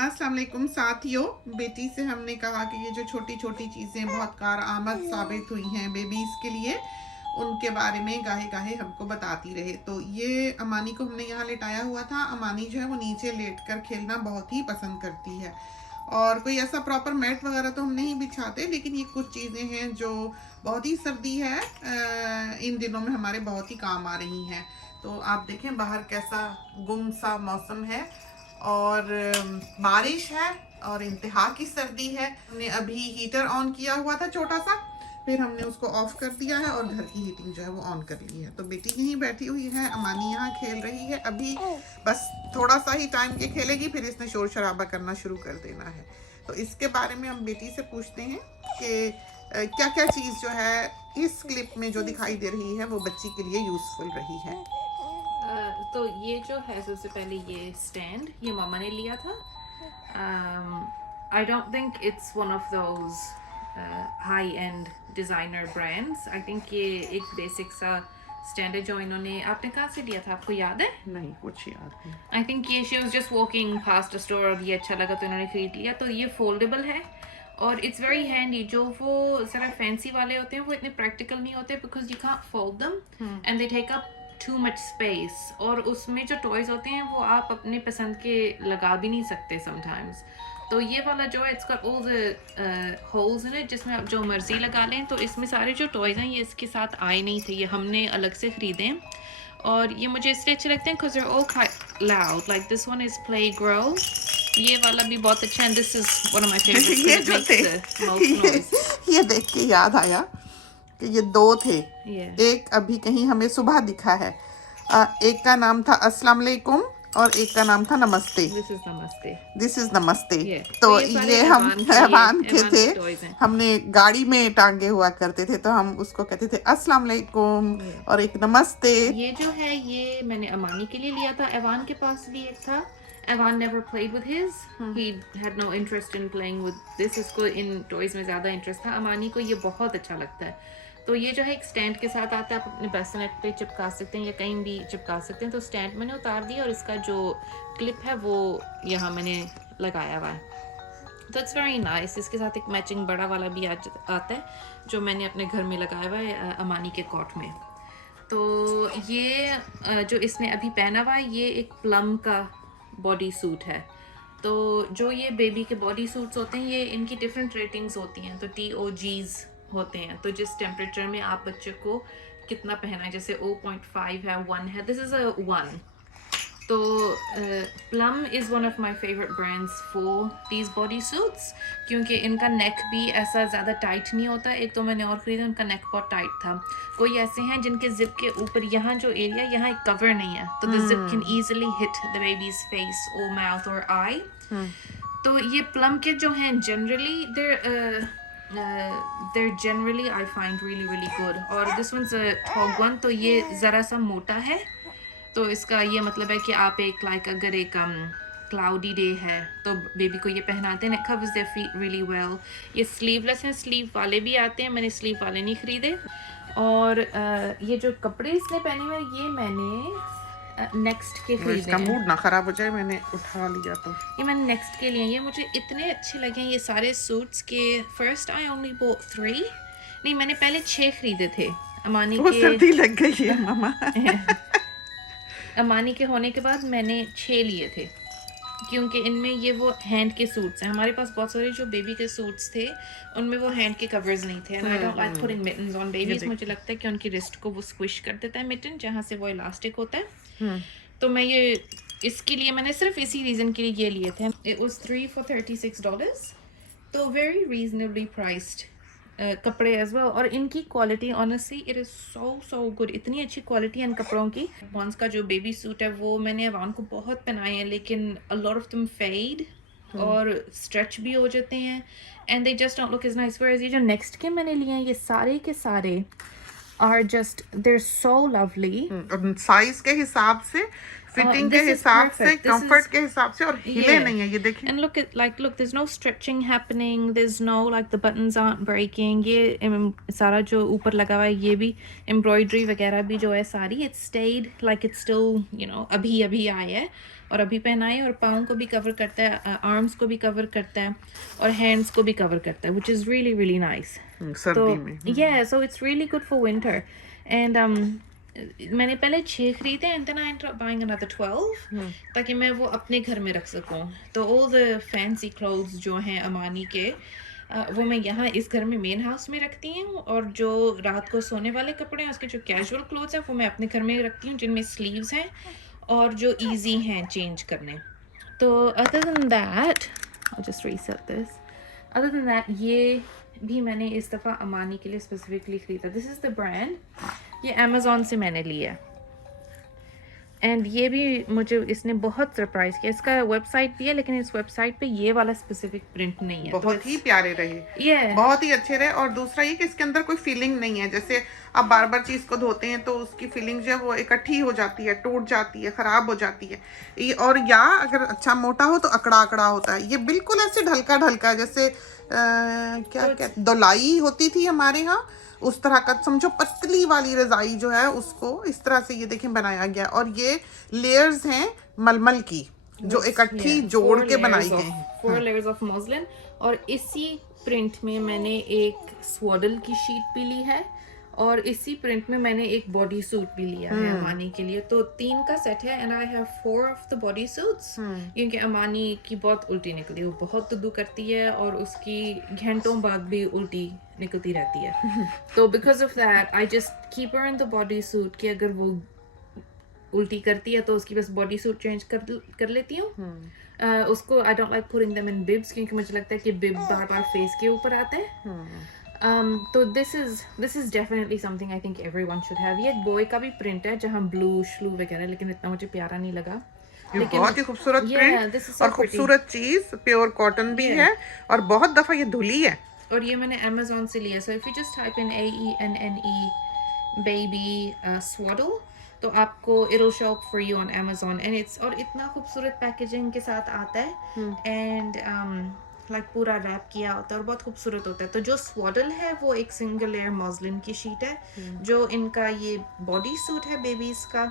अस्सलाम वालेकुम साथियों, बेटी से हमने कहा कि ये जो छोटी छोटी चीज़ें बहुत कारआमद साबित हुई हैं बेबीज़ के लिए, उनके बारे में गाहे गाहे हमको बताती रहे। तो ये अमानी को हमने यहाँ लेटाया हुआ था। अमानी जो है वो नीचे लेट कर खेलना बहुत ही पसंद करती है, और कोई ऐसा प्रॉपर मैट वगैरह तो हम नहीं बिछाते, लेकिन ये कुछ चीज़ें हैं जो बहुत ही सर्दी है इन दिनों में हमारे बहुत ही काम आ रही हैं। तो आप देखें बाहर कैसा गुम सा मौसम है और बारिश है और इंतहा की सर्दी है। हमने अभी हीटर ऑन किया हुआ था छोटा सा, फिर हमने उसको ऑफ कर दिया है और घर की हीटिंग जो है वो ऑन कर ली है। तो बेटी यहीं बैठी हुई है, अमानी यहाँ खेल रही है। अभी बस थोड़ा सा ही टाइम के खेलेगी, फिर इसने शोर शराबा करना शुरू कर देना है। तो इसके बारे में हम बेटी से पूछते हैं कि क्या क्या चीज़ जो है इस क्लिप में जो दिखाई दे रही है वो बच्ची के लिए यूज़फुल रही है। तो ये जो है सबसे पहले ये स्टैंड ये मामा ने लिया था। I don't think it's one of those high and designer brands. I think ये एक बेसिक सा स्टैंड है जो इन्होंने, आपने कहाँ से लिया था, आपको याद है? नहीं, कुछ याद नहीं। आई थिंक ये she was just walking past a store और ये अच्छा लगा तो इन्होंने खरीद लिया। तो ये फोल्डेबल है और इट्स वेरी हैंडी। जो वो ज़रा फैंसी वाले होते हैं वो इतने प्रैक्टिकल नहीं होते because you can't fold them and they take up too much space. और उसमें जो टॉयज़ होते हैं वो आप अपने पसंद के लगा भी नहीं सकते समटाइम्स। तो ये वाला जो है इसका all the holes in it, जिसमें आप जो मर्जी लगा लें। तो इसमें सारे जो टॉयज़ हैं ये इसके साथ आए नहीं थे, ये हमने अलग से ख़रीदे हैं। और ये मुझे इसलिए अच्छे लगते हैं because they are all quite loud. Like this one is play grow, ये वाला भी बहुत अच्छा है। This is one of my favourites. ये जो थे ये देख के याद आया कि ये दो थे। एक अभी कहीं हमें सुबह दिखा है, एक का नाम था अस्सलाम वालेकुम और एक का नाम था नमस्ते। दिस इज नमस्ते। तो ये हम ऐवान के थे, हमने गाड़ी में टांगे हुआ करते थे, तो हम उसको कहते थे अस्सलाम वालेकुम और एक नमस्ते। ये जो है ये मैंने अमानी के लिए लिया था। ऐवान के पास भी एक था। Evan never played with his. He had no interest in playing with this. इसको इन टॉयज में ज़्यादा इंटरेस्ट था। अमानी को ये बहुत अच्छा लगता है। तो ये जो है एक स्टैंड के साथ आता है, आप अपने बेसनेट पे चिपका सकते हैं या कहीं भी चिपका सकते हैं। तो स्टैंड मैंने उतार दिया और इसका जो क्लिप है वो यहाँ मैंने लगाया हुआ है। तो इट्स वेरी नाइस। इसके साथ एक मैचिंग बड़ा वाला भी आता है जो मैंने अपने घर में लगाया हुआ है अमानी के कॉट में। तो ये जो इसने अभी पहना हुआ है ये एक प्लम का बॉडी सूट है। तो जो ये बेबी के बॉडी सूट्स होते हैं ये इनकी डिफरेंट रेटिंग्स होती हैं। तो TOGs होते हैं, तो जिस टेम्परेचर में आप बच्चे को कितना पहना है, जैसे 0.5 है, 1 है, दिस इज़ अ 1। तो plum is one of my favourite brands for these body suits, क्योंकि इनका नेक भी ऐसा ज़्यादा टाइट नहीं होता। एक तो मैंने और ख़रीदा, उनका नेक बहुत टाइट था। कोई ऐसे हैं जिनके जिप के ऊपर यहाँ जो एरिया यहाँ एक कवर नहीं है, तो the zip can easily hit the babies face और माउथ और आई। तो ये प्लम के जो हैं generally they're generally I find really really good। और this one's a tall one, तो ये ज़रा सा मोटा है। तो इसका ये मतलब है कि आप एक अगर एक क्लाउडी डे है तो बेबी को ये पहनाते हैं। Covers their feet really well. ये स्लीवलेस हैं, स्लीव वाले भी आते हैं, मैंने स्लीव वाले नहीं ख़रीदे। और ये जो कपड़े इसने पहने हुए ये मैंने नेक्स्ट के खरीदे। इसका मूड ना ख़राब हो जाए, मैंने उठा लिया। तो ये मैंने नेक्स्ट के लिए, ये मुझे इतने अच्छे लगे ये सारे सूट्स के। फर्स्ट आई ओनली बॉट 3, नहीं मैंने पहले 6 ख़रीदे थे। अमानी के सर्दी लग गई है मामा। अमानी के होने के बाद मैंने 6 लिए थे, क्योंकि इनमें ये वो हैंड के सूट्स हैं। हमारे पास बहुत सारे जो बेबी के सूट्स थे उनमें वो हैंड के कवर्स नहीं थे। I don't like putting mittens on babies. मुझे लगता है कि उनकी रिस्ट को वो स्क्विश कर देता है मिटन, जहाँ से वो इलास्टिक होता है। तो मैं ये इसके लिए मैंने सिर्फ इसी रीज़न के लिए ये लिए थे। इट वाज 3 for $36, तो वेरी रीजनेबली प्राइस्ड कपड़े एज वेल। और इनकी quality honestly it is so good. इतनी अच्छी क्वालिटी है इन कपड़ों की। वंस का जो बेबी सूट है वो मैंने अवान को बहुत पहनाए हैं, लेकिन a lot of them fade और स्ट्रेच भी हो जाते हैं and they just don't look as nice. Where ये जो नेक्स्ट के मैंने लिए हैं ये सारे के सारे are just there so lovely. Size के हिसाब से, फिटिंग के हिसाब से, कंफर्ट के हिसाब से, और हिले नहीं है। ये देखिए, and look there's no stretching happening, there's no like the buttons aren't breaking। ये सारा जो ऊपर लगा हुआ है ये भी एम्ब्रॉयडरी वगैरह भी जो है सारी, it stayed like it's still you know अभी आया है। और अभी पहनाए, और पाँव को भी कवर करता है, आर्म्स को भी कवर करता है, और हैंड्स को भी कवर करता है, which is really really nice. सर्दी में. Yeah, so it's really good for winter. And मैंने पहले 6 खरीदे, and then I ended up buying another 12 ताकि मैं वो अपने घर में रख सकूं. तो all the fancy clothes जो हैं अमानी के, वो मैं यहाँ इस घर में मेन हाउस में रखती हूँ, और जो रात को सोने वाले कपड़े हैं उसके जो कैजुअल क्लोथ्स हैं वो मैं अपने घर में रखती हूँ, जिनमें स्लीव्स हैं और जो इजी हैं चेंज करने. तो other than that, I'll just reset this. Other than that, ये भी मैंने इस दफ़ा अमानी के लिए स्पेसिफिकली खरीदा. दिस इज़ द ब्रांड, ये अमेज़ॉन से मैंने लिया, एंड ये भी मुझे इसने बहुत सरप्राइज किया. इसका वेबसाइट भी है, लेकिन इस वेबसाइट पे ये वाला स्पेसिफिक प्रिंट नहीं है. बहुत ही प्यारे रहे, ये बहुत ही अच्छे रहे. और दूसरा ये कि इसके अंदर कोई फीलिंग नहीं है. जैसे आप बार बार चीज को धोते हैं तो उसकी फीलिंग जो है वो इकट्ठी हो जाती है, टूट जाती है, खराब हो जाती है. और या अगर अच्छा मोटा हो तो अकड़ा अकड़ा होता है. ये बिल्कुल ऐसे ढलका ढलका, जैसे क्या क्या दोलाई होती थी हमारे यहाँ, उस तरह का समझो. पतली वाली रजाई जो है उसको इस तरह से ये देखें बनाया गया. और ये लेयर्स हैं मलमल की जो इकट्ठी जोड़ के बनाई गई. 4 लेयर्स ऑफ मॉस्लिन. और इसी प्रिंट में मैंने एक स्वॉडल की शीट भी ली है, और इसी प्रिंट में मैंने एक बॉडी सूट भी लिया है अमानी के लिए. तो 3 का सेट है, and I have 4 of the body suits, क्योंकि अमानी की बहुत उल्टी निकलती है, वो बहुत दुदू करती है और उसकी घंटों बाद भी उल्टी निकलती रहती है. तो because of that I just keep her in the body suit, कि अगर वो उल्टी करती है तो उसकी बस बॉडी सूट चेंज कर लेती हूँ. उसको I don't like putting them in bibs, क्योंकि मुझे लगता है कि बिब बार बार फेस के ऊपर आता है. तो this is definitely something I think everyone should have. ये एक बॉय का भी प्रिंट है जहाँ ब्लू श्लू वगैरह, लेकिन इतना मुझे प्यारा नहीं लगा. लेकिन बहुत ही खूबसूरत प्रिंट और खूबसूरत चीज, प्योर कॉटन भी है, और बहुत दफा ये धुली है. और ये मैंने अमेज़ॉन से लिया. So if you just type in AENNE baby swaddle, तो आपको it'll show up for you on Amazon, and it's, और इतना खूबसूरत पैकेजिंग के साथ आता है, एंड लाइक पूरा रैप किया होता है और बहुत खूबसूरत होता है. तो जो स्वॉडल है वो एक सिंगल लेयर मॉस्लिन की शीट है. जो इनका ये बॉडी सूट है बेबीज का,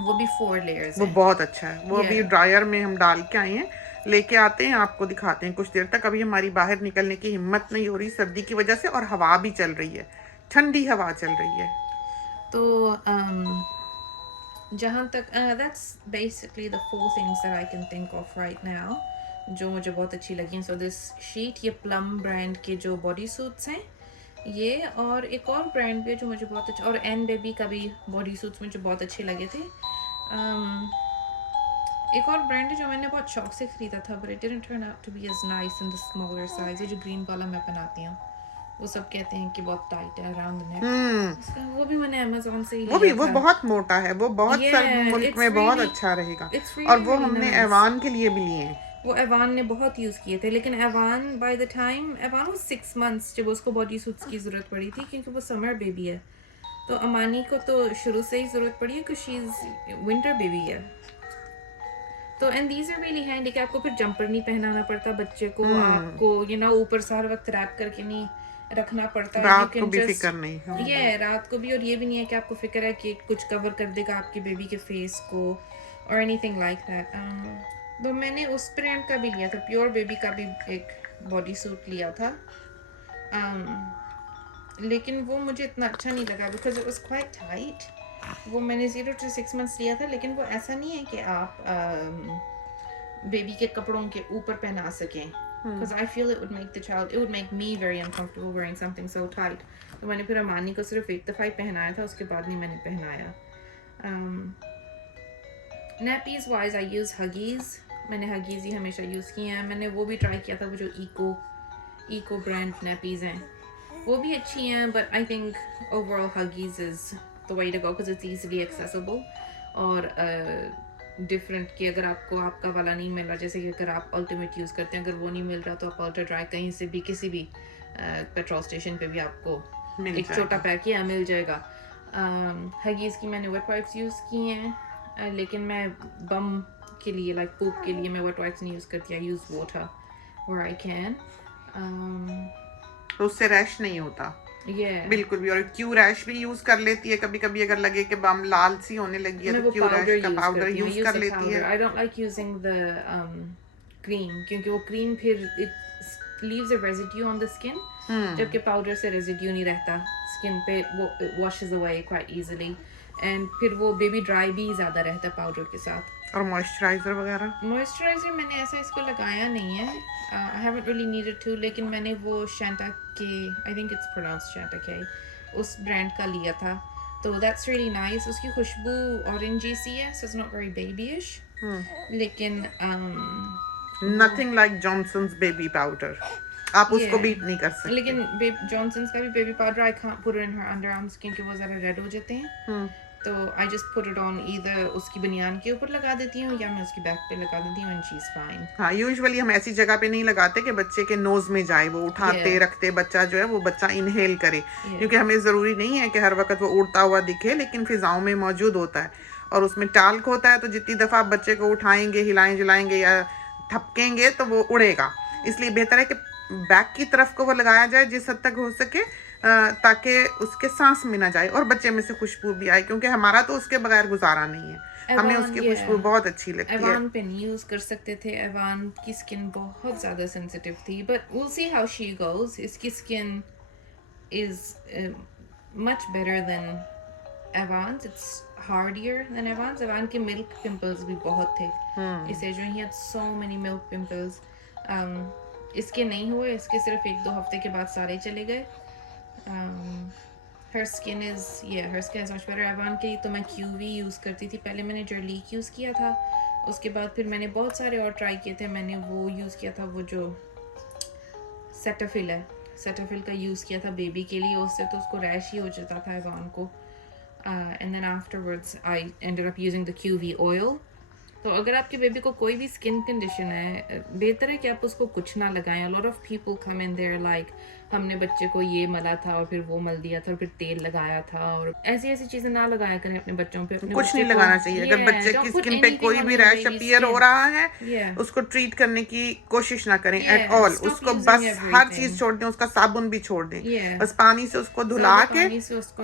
वो भी 4 लेयर्स वो बहुत अच्छा है. वो अभी ड्रायर में हम डाल के आए हैं, लेके आते हैं, आपको दिखाते हैं कुछ देर तक. अभी हमारी बाहर निकलने की हिम्मत नहीं हो रही सर्दी की वजह से, और हवा भी चल रही है, ठंडी हवा चल रही है. तो जहाँ तक that's basically the 4 things that I can think of right now जो मुझे बहुत अच्छी लगी. सो दिस शीट, ये प्लम ब्रांड के जो बॉडी सूट्स हैं ये, और एक और ब्रांड भी है जो मुझे बहुत अच्छा, और एन बेबी का भी बॉडी सूट्स मुझे बहुत अच्छे लगे थे. एक और ब्रांड है जो मैंने बहुत शौक से खरीदा था, but it didn't turn out to be as nice in the smaller size. जो ग्रीन वाला मैं पहनाती हूँ, वो सब कहते हैं कि बहुत टाइट है अराउंड द नेक. वो भी मैंने अमेज़ॉन से ही लिया. वो बहुत मोटा है, वो बहुत सर्द मुल्क में बहुत अच्छा रहेगा. और वो हमने एवान के लिए भी लिए हैं. वो एवान ने बहुत यूज़ किए थे, लेकिन Evan by the time Evan वो 6 months जब उसको बॉडी सूट्स की ज़रूरत पड़ी थी, क्योंकि वो समर बेबी है. तो अमानी को तो शुरू से ही ज़रूरत पड़ी है, क्योंकि शी इज़ विंटर बेबी है. तो and these are really handy कि आपको फिर जंपर नहीं पहनाना पड़ता बच्चे को. आपको ऊपर से हर वक्त रैप करके नहीं रखना पड़ता. रात को भी फिक्र नहीं है. ये रात को भी, और ये भी नहीं है कि आपको फिक्र है कि कुछ कवर कर देगा आपके बेबी के फेस को और एनीथिंग लाइक दैट. तो मैंने उस ब्रांड का भी लिया था, प्योर बेबी का भी एक बॉडी सूट लिया था. लेकिन वो मुझे इतना अच्छा नहीं लगा, because it was quite tight. वो मैंने 0 to 6 months लिया था, लेकिन वो ऐसा नहीं है कि आप बेबी के कपड़ों के ऊपर पहना सकें. Because I feel it would make me very uncomfortable wearing something so tight. तो मैंने फिर अमानी को सिर्फ एक दफ़ा ही पहनाया था, उसके बाद नहीं मैंने पहनाया. Nappies wise I use Huggies. मैंने Huggies ही हमेशा यूज़ किए हैं. मैंने वो भी ट्राई किया था, वो जो eco brand nappies हैं, वो भी अच्छी हैं, but I think overall Huggies is the way to go because it's easily accessible. और डिफरेंट कि अगर आपको आपका वाला नहीं मिल रहा, जैसे कि अगर आप अल्टीमेट यूज़ करते हैं, अगर वो नहीं मिल रहा तो आप अल्ट्रा ड्राई कहीं से भी किसी भी पेट्रोल स्टेशन पे भी आपको एक छोटा पैक या मिल जाएगा. हगीज़ की मैंने वेट वाइप्स यूज़ की हैं, लेकिन मैं बम के लिए लाइक पूप के लिए मैं वेट वाइप्स नहीं यूज़ करती. I use water where I can. तो उससे रैश नहीं होता. Yeah. बिल्कुल भी। और क्यू रैश भी यूज कर लेती है कभी कभी, अगर लगे कि बम लाल सी होने लगी है मैं तो वो क्यू पाउडर रैश का यूज पाउडर करती हूँ, यूज use कर the लेती powder. है। I don't like using the cream, क्योंकि वो cream फिर it leaves a residue on the skin, जबकि पाउडर से residue नहीं रहता स्किन पे, वो it washes away quite easily, and फिर वो बेबी ड्राई भी ज़्यादा रहता है पाउडर के साथ। और मॉइस्चराइजर वगैरह? मॉइस्चराइजर मैंने ऐसा इसको लगाया नहीं है, I haven't really needed to, लेकिन मैंने वो शैंटा के, आई थिंक इट्स प्रोनाउंस्ड शैंटा के, उस ब्रांड का लिया था, तो दैट्स रियली नाइस। उसकी खुशबू ऑरेंजी सी है, so it's not very babyish, लेकिन nothing like Johnson's baby powder, आप उसको बीट नहीं कर सकते। लेकिन जॉनसन्स का भी baby powder I can't put it in her underarms, क्योंकि वो ज़रा रेड हो जाते हैं, तो I just put it on, either उसकी बनियान के ऊपर लगा देती हूँ या मैं उसकी बैक पे लगा देती हूँ, एंड शी इज फाइन। हाँ, यूजुअली हम ऐसी जगह पे नहीं लगाते कि बच्चे के नोज में जाए, वो उठाते रखते बच्चा जो है वो बच्चा इनहेल करे, क्योंकि हमें ज़रूरी नहीं है कि हर वक्त वो उड़ता हुआ दिखे, लेकिन फिजाओं में मौजूद होता है और उसमें टाल्क होता है, तो जितनी दफ़ा आप बच्चे को उठाएंगे, हिलाएं जुलाएंगे या थपकेंगे तो वो उड़ेगा। इसलिए बेहतर है कि बैक की तरफ को वो लगाया जाए जिस हद तक हो सके, ताकि उसके सांस में ना जाए और बच्चे में से खुशबू भी आए, क्योंकि हमारा तो उसके बगैर गुजारा नहीं है, हमें उसकी खुशबू बहुत अच्छी लगती है। एवान पे नहीं यूज कर सकते थे, एवान की स्किन बहुत ज़्यादा सेंसिटिव थी, but we'll see how she goes. इसकी skin is much better than Evan's. It's hardier than Evan's. Evan के milk pimples भी बहुत थे इसे, जो he had so many milk pimples. इसके नहीं हुए, इसके सिर्फ 1-2 हफ्ते के बाद सारे चले गए। her skin is much better. Evan के तो मैं QV यूज़ करती थी पहले, मैंने जर्लीक यूज़ किया था, उसके बाद फिर मैंने बहुत सारे और ट्राई किए थे, मैंने वो यूज़ किया था, वो जो सेटाफिल है, सेटाफिल का यूज़ किया था बेबी के लिए, उससे तो उसको रैश ही हो जाता था एवान को, and then afterwards I ended up using the QV oil. तो अगर आपके बेबी को कोई भी स्किन कंडीशन है, बेहतर है कि आप उसको कुछ ना लगाएं। A lot of people come in there like हमने बच्चे को ये मला था और फिर वो मल दिया था और फिर तेल लगाया था, और ऐसी चीजें ना लगाया करें अपने बच्चों पे। अपने कुछ नहीं लगाना चाहिए। अगर बच्चे की स्किन पे कोई भी रैश अपीयर हो रहा है, उसको ट्रीट करने की कोशिश ना करें एट ऑल। उसको बस हर चीज छोड़ दें, उसका साबुन भी छोड़ दें, बस पानी से उसको धुला के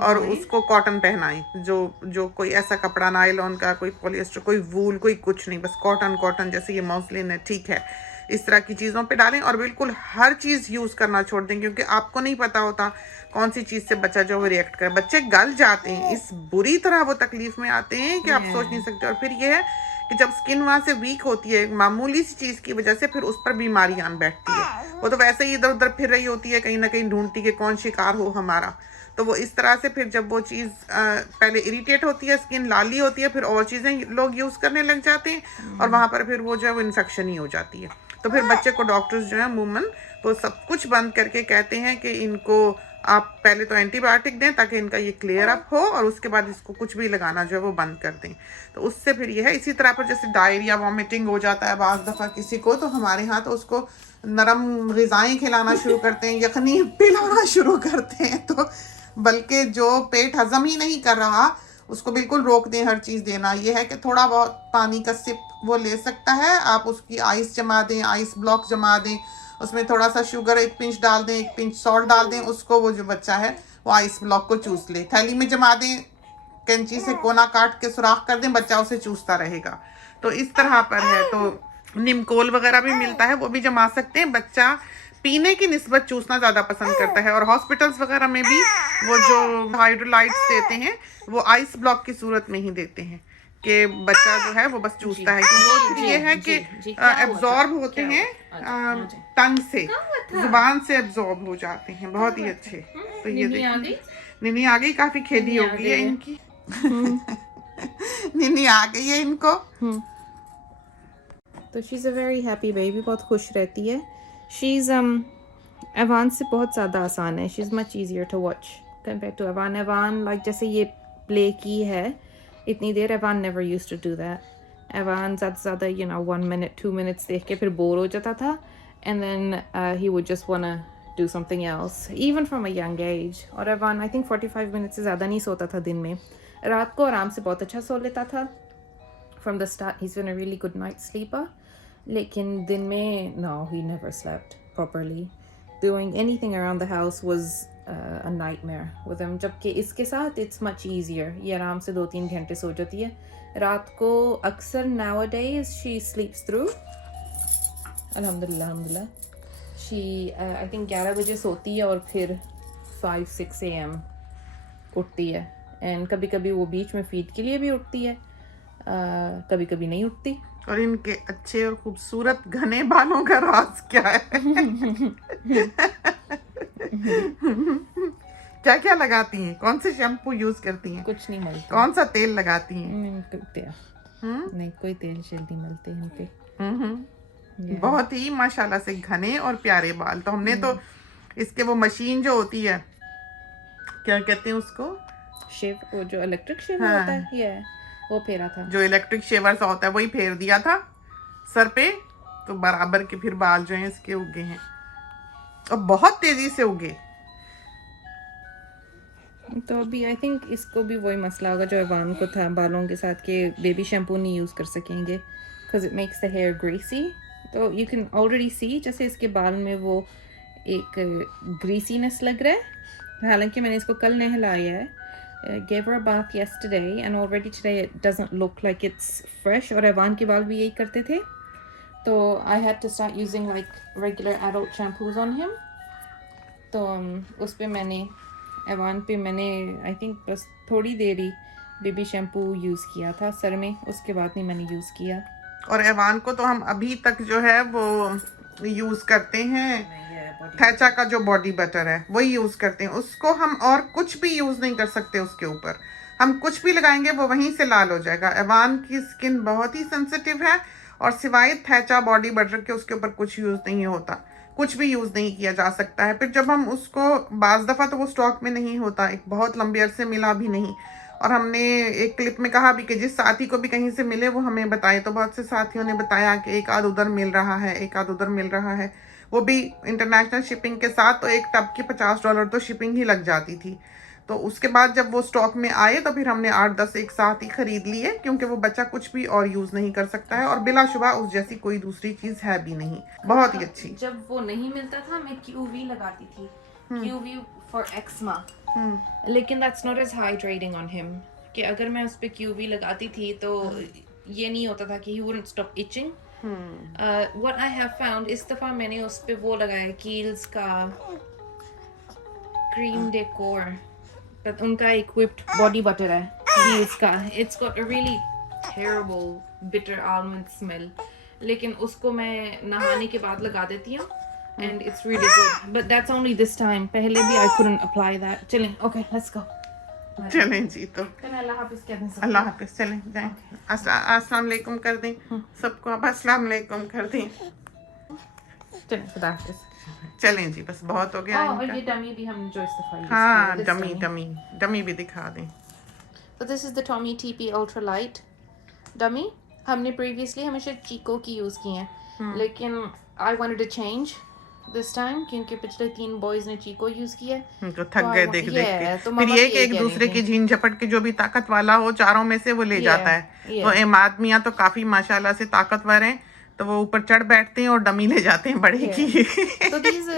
और उसको कॉटन पहनाएं, जो कोई ऐसा कपड़ा, नायलॉन का, कोई पॉलिएस्टर, कोई वूल, कोई कुछ नहीं, बस कॉटन जैसे ये मौसलिन है, ठीक है, इस तरह की चीज़ों पे डालें और बिल्कुल हर चीज़ यूज़ करना छोड़ दें, क्योंकि आपको नहीं पता होता कौन सी चीज़ से बच्चा जो वो रिएक्ट करे। बच्चे गल जाते हैं, इस बुरी तरह वो तकलीफ में आते हैं कि आप सोच नहीं सकते। और फिर ये है कि जब स्किन वहाँ से वीक होती है मामूली सी चीज़ की वजह से, फिर उस पर बीमारी आन बैठती है। वो तो वैसे ही इधर उधर फिर रही होती है, कहीं ना कहीं ढूंढती है कौन शिकार हो हमारा। तो वो इस तरह से फिर जब वो चीज़ पहले इरिटेट होती है, स्किन लाली होती है, फिर और चीज़ें लोग यूज़ करने लग जाते हैं और वहाँ पर फिर वो जो है वो इन्फेक्शन ही हो जाती है। तो फिर बच्चे को डॉक्टर्स जो है अमूमन वो सब कुछ बंद करके कहते हैं कि इनको आप पहले तो एंटीबायोटिक दें ताकि इनका ये क्लियर अप हो, और उसके बाद इसको कुछ भी लगाना जो है वो बंद कर दें। तो उससे फिर ये है, इसी तरह पर जैसे डायरिया, वॉमिटिंग हो जाता है बाज़ दफ़ा किसी को, तो हमारे यहाँ तो उसको नरम ग़िज़ाएँ खिलाना शुरू करते हैं, यखनी पिलाना शुरू करते हैं। तो बल्कि जो पेट हज़म ही नहीं कर रहा उसको बिल्कुल रोक दें हर चीज़ देना। ये है कि थोड़ा बहुत पानी का सिप वो ले सकता है, आप उसकी आइस जमा दें, आइस ब्लॉक जमा दें, उसमें थोड़ा सा शुगर 1 पिंच डाल दें, 1 पिंच सॉल्ट डाल दें, उसको वो जो बच्चा है वो आइस ब्लॉक को चूस ले, थैली में जमा दें, कैंची से कोना काट के सुराख कर दें, बच्चा उसे चूसता रहेगा। तो इस तरह पर है। तो निमकोल वगैरह भी मिलता है, वो भी जमा सकते हैं। बच्चा पीने की निस्बत चूसना ज़्यादा पसंद करता है, और हॉस्पिटल्स वगैरह में भी वो जो हाइड्रोलाइट्स देते हैं वो आइस ब्लॉक की सूरत में ही देते हैं कि बच्चा जो है वो बस चूसता है, क्योंकि वो ये है कि एब्जॉर्ब होते हैं टंग से, जुबान से एब्जॉर्ब हो जाते हैं, बहुत ही अच्छे। तो ये निनी आ गई, काफ़ी खेदी हो गई है इनकी। निनी आ गई है इनको। तो she is a very happy baby, बहुत खुश रहती है। शी इज़ एवान से बहुत ज़्यादा आसान है, she is much easier to watch compare to Evan. Evan like जैसे ये प्ले की है इतनी देर, Evan never used to do that. Evan ज़्यादा से ज़्यादा 1 मिनट 2 मिनट्स देख के फिर बोर हो जाता था, and then he would just wanna do something else, even from a young age. और एवान आई थिंक 45 मिनट से ज़्यादा नहीं सोता था दिन में, रात को आराम से बहुत अच्छा सो लेता था। From the start he is been a really good night sleeper, लेकिन दिन में no, he never slept properly. Doing anything around the house was a nightmare with him. जबकि इसके साथ it's much easier. ये आराम से 2-3 घंटे सो जाती है रात को अक्सर. nowadays she sleeps through. अल्हम्दुलिल्लाह. she I think 11 बजे सोती है और फिर 5-6 AM उठती है. एंड कभी कभी वो बीच में फीड के लिए भी उठती है, कभी कभी नहीं उठती. और इनके अच्छे और खूबसूरत घने बालों का राज क्या है? क्या क्या लगाती हैं? कौन से शैम्पू यूज करती हैं? कुछ नहीं मलती. कौन सा तेल लगाती हैं? नहीं कोई तेल शेल नहीं मलते इनके. बहुत ही माशाल्लाह से घने और प्यारे बाल. तो हमने तो इसके वो मशीन जो होती है, क्या कहते हैं उसको, शेव, वो जो इलेक्ट्रिक शेव होता है, ये वो फेरा था. जो इलेक्ट्रिक शेवर सा होता है वही फेर दिया था सर पे. तो बराबर के फिर बाल जो हैं इसके उगे हैं और बहुत तेजी से उगे. तो अभी आई थिंक इसको भी वही मसला होगा जो इवान को था बालों के साथ, कि बेबी शैम्पू नहीं यूज़ कर सकेंगे because it makes the hair greasy. तो यू कैन ऑलरेडी सी जैसे इसके बाल में वो एक ग्रीसीनेस लग रहा है. हालांकि मैंने इसको कल नहलाया है. gave her a bath yesterday and already today it doesn't look like it's fresh. और इवान के बाल भी यही करते थे. तो I had to start using like regular adult shampoos on him. तो उस पे मैंने इवान पे मैंने आई थिंक बस थोड़ी देर ही बेबी शैम्पू यूज़ किया था सर में, उसके बाद नहीं मैंने यूज़ किया. और इवान को तो हम अभी तक जो है वो यूज़ करते हैं थैचा का जो बॉडी बटर है वही यूज़ करते हैं. उसको हम और कुछ भी यूज़ नहीं कर सकते. उसके ऊपर हम कुछ भी लगाएंगे वो वहीं से लाल हो जाएगा. इवान की स्किन बहुत ही सेंसिटिव है और सिवाय थैचा बॉडी बटर के उसके ऊपर कुछ यूज़ नहीं होता, कुछ भी यूज़ नहीं किया जा सकता है. फिर जब हम उसको बाज़ दफ़ा तो वो स्टॉक में नहीं होता, एक बहुत लंबे अरसे मिला भी नहीं. और हमने एक क्लिप में कहा भी कि जिस साथी को भी कहीं से मिले वो हमें बताए. तो बहुत से साथियों ने बताया कि एक आध उधर मिल रहा है, एक आध उधर मिल रहा है, वो भी इंटरनेशनल शिपिंग के साथ. तो एक टब के $50 तो शिपिंग ही लग जाती थी. तो उसके बाद जब वो स्टॉक में आए तो फिर हमने 8-10 एक साथ ही खरीद लिए, क्योंकि वो बच्चा कुछ भी और यूज़ नहीं कर सकता है और बिलाशुबा उस जैसी कोई दूसरी चीज़ है भी नहीं. बहुत ही अच्छी. जब वो नहीं मिलता था मैं QV लगाती थी, QV फॉर एक्समा. लेकिन that's not as hydrating on him. कि अगर मैं उस पे QV लगाती थी तो ये नहीं होता था कि he wouldn't stop itching. What I have found, इस दफ़ा मैंने उस पे वो लगाया कील्स का क्रीम डेकोर, उनका इक्विप्ड बॉडी बटर है कील्स का. It's got a really terrible bitter almond smell, लेकिन उसको मैं नहाने के बाद लगा देती हूँ and it's really good, but that's only this time. पहले भी I couldn't apply that. चलें, okay, let's go. चलें जी. तो अल्लाह हाफिज़ कह दें. अल्लाह हाफिज़. चलें जाएं. अस्सलाम वालेकुम कर दें सबको. अब अस्सलाम वालेकुम कर दें. चलें, खुदा हाफिज़. चलें जी, बस बहुत हो गया. और ये डमी भी हम जो इस्तेमाल हाँ, डमी भी दिखा दें. So this is the Tommy TP Ultra Light dummy. हमने प्रीवियसली हमेशा चीको की यूज़ की हैं, लेकिन I wanted to change this time क्योंकि पिछले 3 बॉयज ने चीको यूज किया तो थक गए देख देख के. तो फिर ये कि एक दूसरे की झीन झपट के जो भी ताकत वाला हो चारों में से वो ले जाता है. तो इमाद मियाँ तो काफी माशाल्लाह से ताकतवर हैं, तो वो ऊपर चढ़ बैठते हैं और डमी ले जाते हैं बड़े की. So these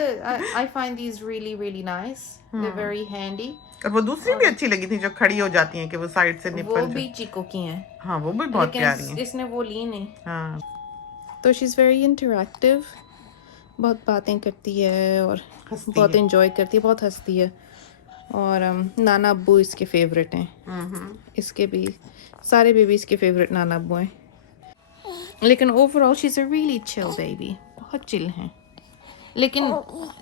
I find these really really nice. They're very handy. और वो दूसरी भी अच्छी लगी थी जो खड़ी हो जाती हैं कि वो साइड से निपल. वो भी चीको की हैं. हाँ, वो भी बहुत प्यारी हैं. इसने वो ली नहीं. हाँ. तो शी इज़ वेरी इंटरैक्टिव, बहुत बातें करती है और बहुत इंजॉय करती है, बहुत हंसती है. और नाना अब्बू इसके फेवरेट हैं. इसके भी सारे बेबीज़ के फेवरेट नाना अब्बू हैं. लेकिन overall she is a really chill baby. बहुत चिल हैं, लेकिन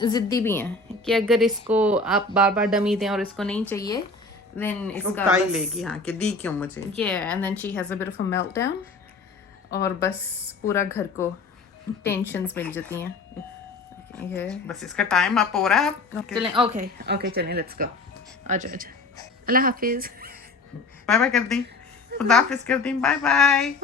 ज़िद्दी भी हैं कि अगर इसको आप बार बार डमी दें और इसको नहीं चाहिए देन इसका बस लेगी. हाँ, कि दी क्यों मुझे. And then she has a bit of a meltdown और बस पूरा घर को टेंशन्स मिल जाती हैं. बस इसका टाइम अप हो रहा है. चलें, ओके चलें, लेट्स गो. आजा. अल्लाह हाफिज़. बाय बाय कर दी. खुदा हाफिज़ कर दी. Bye bye.